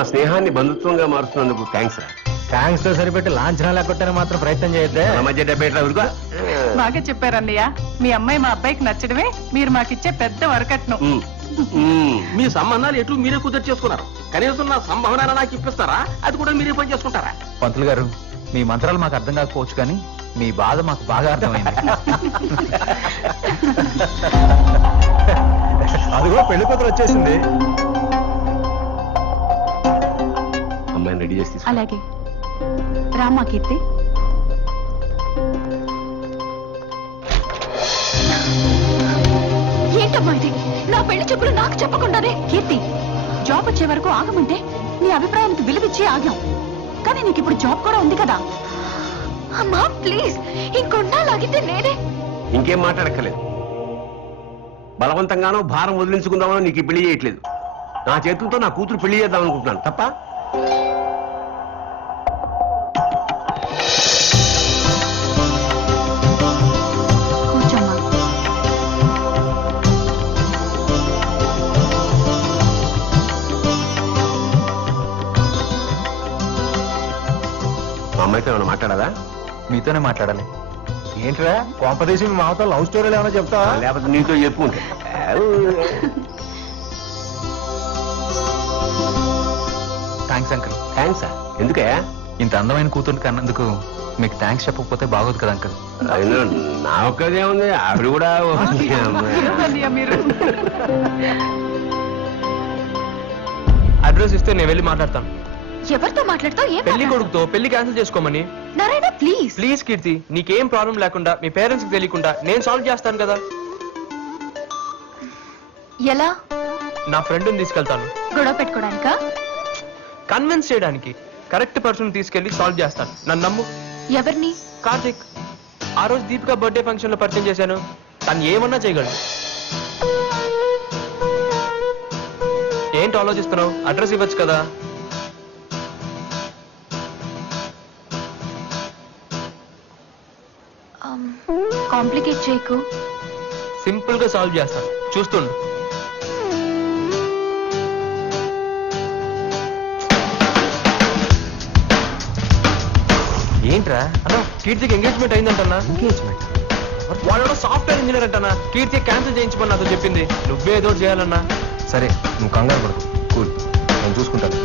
మన స్నేహాన్ని బంధుత్వంగా మారుతున్నందుకు థ్యాంక్స్ రా. థ్యాంక్స్ తో సరిపెట్టి లాంఛనాలు కొట్టని మాత్రం ప్రయత్నం చేయొద్దే. మన మధ్య 70 ఊరుకో. బాగా చెప్పారన్నయ్య. మీ అమ్మాయి మా అబ్బాయికి నచ్చడమే మీరు మాకిచ్చే పెద్ద వరకట్నం. మీ సంబంధాలు ఎట్లు మీరే కుదిరి చేసుకున్నారు. కనీసం నా సంభావన నాకు ఇప్పిస్తారా? అది కూడా మీరే పని చేసుకుంటారా? పంతులు గారు, మీ మంత్రాలు మాకు అర్థం కాకపోవచ్చు, కానీ మీ బాధ మాకు బాగా అర్థమైంది. అదిగో పెళ్లి కూతురు వచ్చేసింది. అమ్మాయిని రెడీ చేసి తీసుకో. అలాగే రామా కీర్తి. ఏంటమ్మా ఇది? నా పెళ్లి చెప్పులు నాకు చెప్పకుండానే. కీర్తి, జాబ్ వచ్చే వరకు ఆగమంటే నీ అభిప్రాయానికి విలువిచ్చి ఆగాం, కానీ నీకు ఇప్పుడు జాబ్ కూడా ఉంది కదా. అమ్మా ప్లీజ్, ఇంకొన్నాళ్ళాగితే నేనే. ఇంకేం మాట్లాడక్కర్లేదు. బలవంతంగానో భారం వదిలించుకుందామనో నీకు ఈ పెళ్లి చేయట్లేదు. నా చేతులతో నా కూతురు పెళ్లి చేద్దాం అనుకుంటున్నాను తప్ప. కూర్చోమ్మా. మా అమ్మాయితో ఏమైనా మాట్లాడాలా? మీతోనే మాట్లాడాలి. ఏంట్రా కోపదేశం మీ మామతో లవ్ స్టోరీలు ఏమైనా చెప్తా? లేకపోతే నీతో చెప్పుకుంటే. Thanks uncle. థ్యాంక్సా? ఎందుకే? ఇంత అందమైన కూతురు కన్నందుకు మీకు థ్యాంక్స్ చెప్పకపోతే బాగోదు కదా అంకుల్. అయినా నా ఒక్కదే ఉంది, ఆవిడ కూడా. మీరు అడ్రస్ ఇస్తే నేను వెళ్ళి మాట్లాడతాను. ఎవరితో మాట్లాడుతావు? పెళ్లి కొడుకుతో పెళ్లి క్యాన్సిల్ చేసుకోమని. నారాయణ ప్లీజ్. ప్లీజ్ కీర్తి, నీకేం ప్రాబ్లం లేకుండా మీ పేరెంట్స్ కి తెలియకుండా నేను సాల్వ్ చేస్తాను కదా. ఎలా? నా ఫ్రెండ్ని తీసుకెళ్తాను. గొడవ పెట్టుకోవడానికా? కన్విన్స్ చేయడానికి. కరెక్ట్ పర్సన్ తీసుకెళ్లి సాల్వ్ చేస్తాను. నన్ను నమ్ము. ఎవరిని? కార్తిక్. ఆ రోజు దీపిక బర్త్డే ఫంక్షన్ లో పరిచయం చేశాను. తను ఏమన్నా చేయగలడు. ఏంటి ఆలోచిస్తున్నావు? అడ్రస్ ఇవ్వచ్చు కదా. కాంప్లికేట్ చేయకు. సింపుల్ గా సాల్వ్ చేస్తాను, చూస్తుండు. ఏంట్రా అన్నా, కీర్తికి ఎంగేజ్మెంట్ అయిందంటన్నా. ఎంగేజ్మెంట్? వాడు సాఫ్ట్వేర్ ఇంజనీర్ అంటన్నా. కీర్తి క్యాన్సిల్ చేయించమని నాతో చెప్పింది. నువ్వే ఏదో చేయాలన్నా. సరే, నువ్వు కంగారు పడకు. కూల్, నేను చూసుకుంటాను.